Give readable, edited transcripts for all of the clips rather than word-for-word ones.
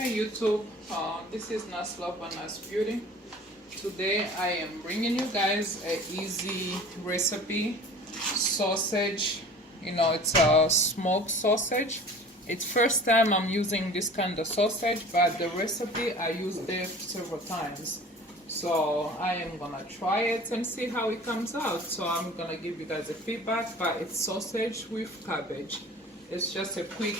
Hey YouTube, this is Nas Love and Nas Beauty. Today I am bringing you guys a easy recipe sausage. It's a smoked sausage. It's first time I'm using this kind of sausage, but the recipe I used it several times. So I am gonna try it and see how it comes out. So I'm gonna give you guys a feedback, but it's sausage with cabbage. It's just a quick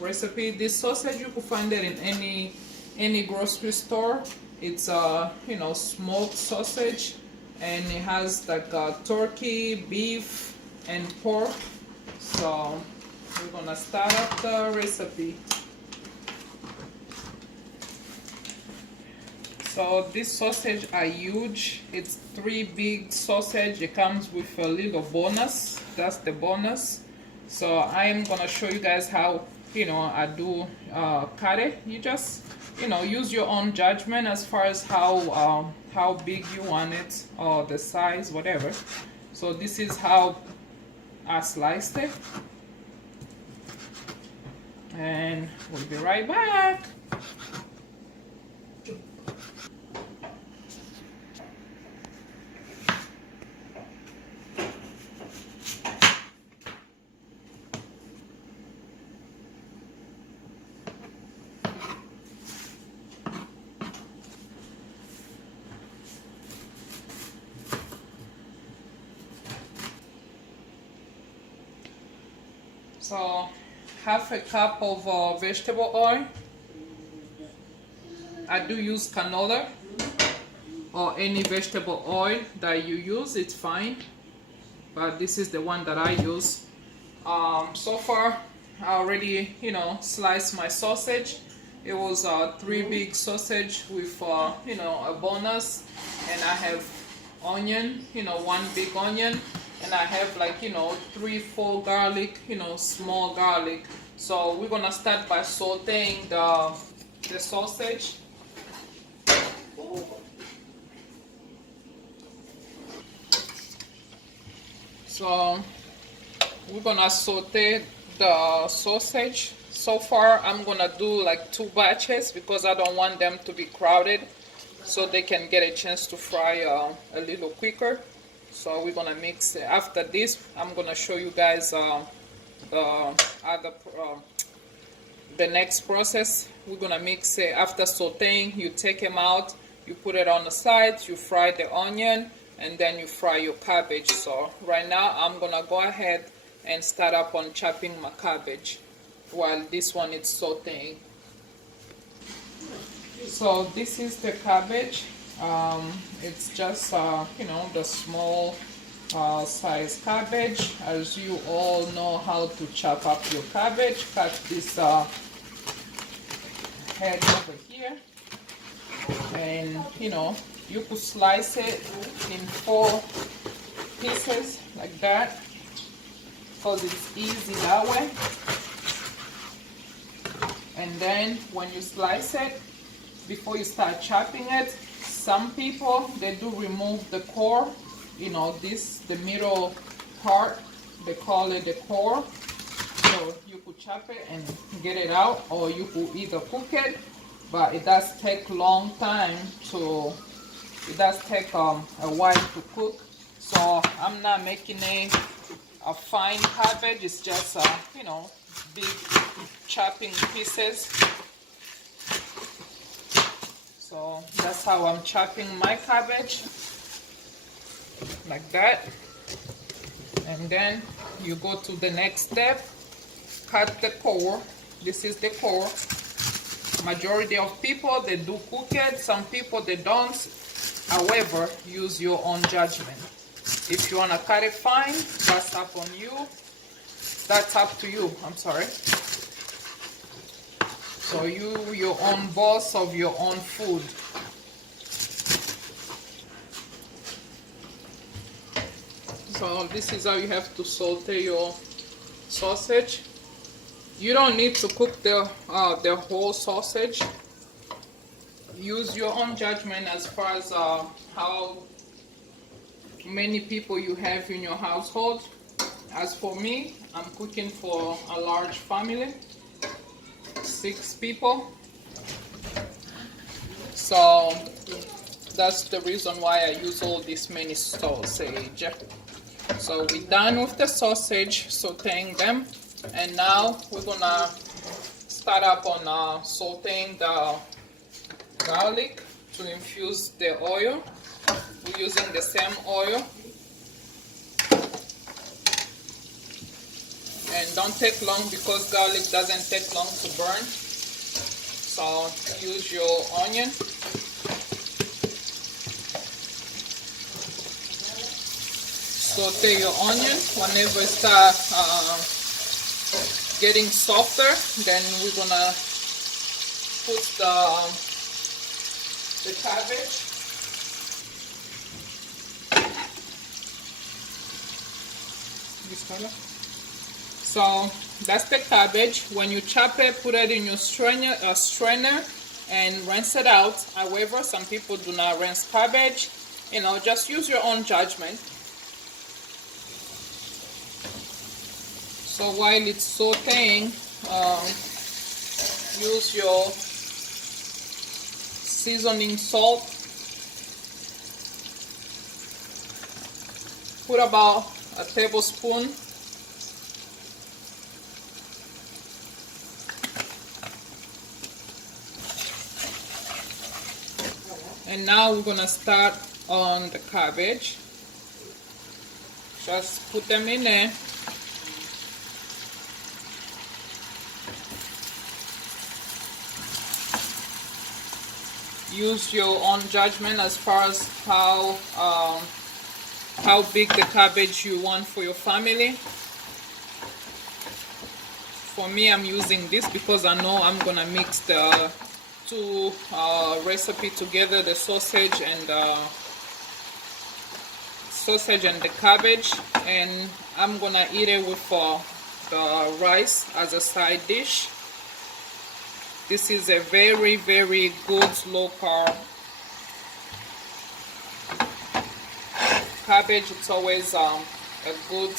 recipe. This sausage, you can find it in any grocery store. It's smoked sausage, and it has like turkey, beef, and pork. So we're gonna start up the recipe. So this sausage are huge. It's 3 big sausage. It comes with a little bonus. That's the bonus. So I am gonna show you guys how I do cut it. You just use your own judgment as far as how big you want it or the size, whatever. So this is how I sliced it, and we'll be right back. So, half a cup of vegetable oil. I do use canola or any vegetable oil that you use, it's fine. But this is the one that I use. So far, I already, sliced my sausage. It was 3 big sausage with, a bonus. And I have onion, 1 big onion. And I have 3-4 garlic, small garlic. So we're gonna start by sauteing the sausage. So we're gonna saute the sausage. So far I'm gonna do 2 batches because I don't want them to be crowded, so they can get a chance to fry a little quicker. So we're gonna mix it. After this, I'm gonna show you guys the next process. We're gonna mix it. After sauteing, you take them out, you put it on the side, you fry the onion, and then you fry your cabbage. So right now, I'm gonna go ahead and start up on chopping my cabbage while this one is sauteing. So this is the cabbage. It's just the small size cabbage. As you all know how to chop up your cabbage, cut this head over here, and you could slice it in 4 pieces like that because it's easy that way. And then when you slice it, before you start chopping it, some people, they do remove the core, the middle part, they call it the core. So you could chop it and get it out, or you could either cook it, but it does take long time to, it does take a while to cook. So I'm not making a fine cabbage, it's just, big chopping pieces. So that's how I'm chopping my cabbage, like that. And then you go to the next step, cut the core. This is the core. Majority of people, they do cook it. Some people, they don't. However, use your own judgment. If you want to cut it fine, that's up on you. That's up to you, I'm sorry. So your own boss of your own food. So this is how you have to saute your sausage. You don't need to cook the whole sausage. Use your own judgment as far as how many people you have in your household. As for me, I'm cooking for a large family. 6 people. So that's the reason why I use all this many sausage. So we're done with the sausage, sauteing them, and now we're gonna start up on sauteing the garlic to infuse the oil. We're using the same oil, and don't take long because garlic doesn't take long to burn. So use your onion. Saute your onion. Whenever it starts getting softer, then we're gonna put the cabbage. So that's the cabbage. When you chop it, put it in your strainer and rinse it out. However, some people do not rinse cabbage. You know, just use your own judgment. So while it's sauteing, use your seasoning salt. Put about a tablespoon. And now we're gonna start on the cabbage. Just put them in there. Use your own judgment as far as how big the cabbage you want for your family. For me, I'm using this because I know I'm gonna mix the two recipe together, the sausage and the cabbage, and I'm gonna eat it with the rice as a side dish. This is a very, very good low carb cabbage. It's always a good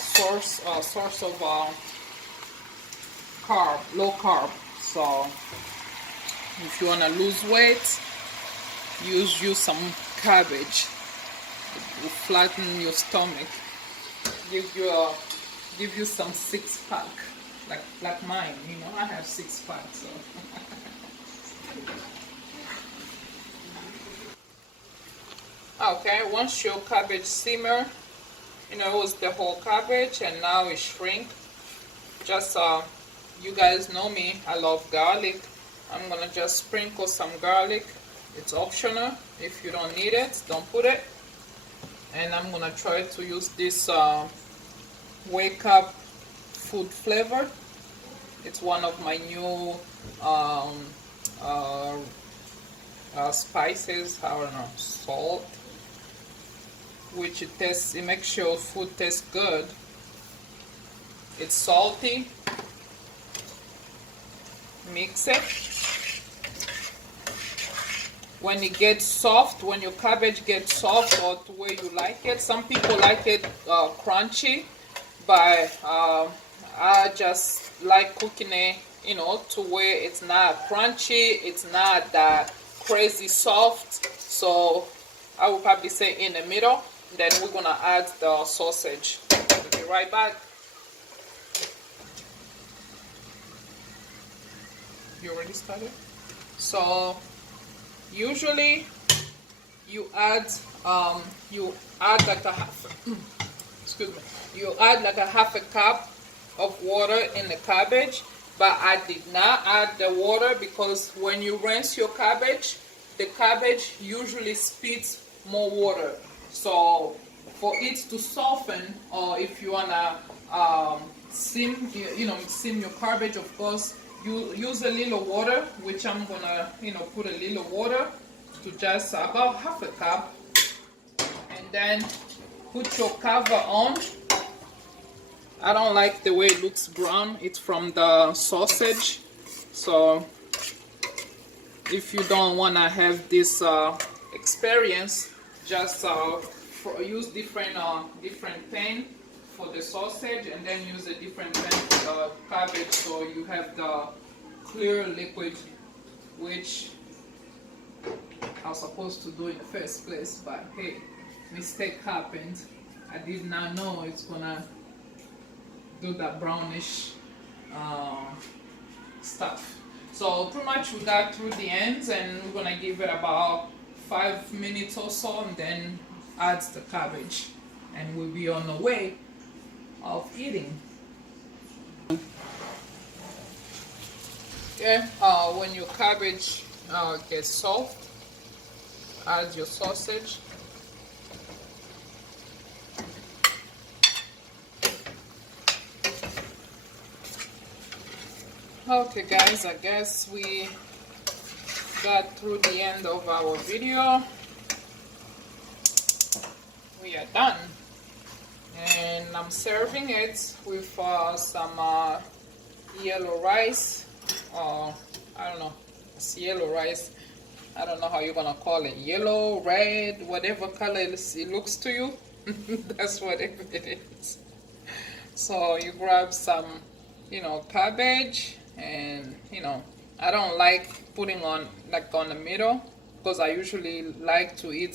source of low carb. So if you want to lose weight, use some cabbage. It will flatten your stomach. Give you some six-pack. Like mine, you know, I have 6 packs, so. Okay, once your cabbage simmer, you know, it was the whole cabbage and now it shrink. Just, you guys know me, I love garlic. I'm gonna just sprinkle some garlic. It's optional. If you don't need it, don't put it. And I'm gonna try to use this Wake Up food flavor. It's one of my new spices. I don't know, salt, which it makes your food taste good. It's salty. Mix it. When it gets soft, when your cabbage gets soft or the way you like it, some people like it crunchy, but I just like cooking it, you know, to where it's not crunchy, it's not that crazy soft. So I would probably say in the middle. Then we're gonna add the sausage. I'll be right back. You already started? So usually you add like a half a cup of water in the cabbage, but I did not add the water because when you rinse your cabbage, the cabbage usually spits more water. So for it to soften, or if you wanna sim your cabbage, of course, you use a little water, which I'm gonna put a little water to just about half a cup, and then put your cover on. I don't like the way it looks brown. It's from the sausage. So if you don't want to have this experience, just use different pan for the sausage, and then use a different pan for the cabbage, so you have the clear liquid, which I was supposed to do in the first place, but hey, mistake happened. I did not know it's gonna do that brownish stuff. So pretty much we got through the ends, and we're gonna give it about 5 minutes or so, and then add the cabbage, and we'll be on the way of eating. Okay, when your cabbage gets soft, add your sausage. Okay guys, I guess we got through the end of our video. We are done, and I'm serving it with some yellow rice, or I don't know, it's yellow rice. I don't know how you're gonna call it, yellow, red, whatever color it looks to you. That's what it is. So you grab some, cabbage, and I don't like putting on the middle, because I usually like to eat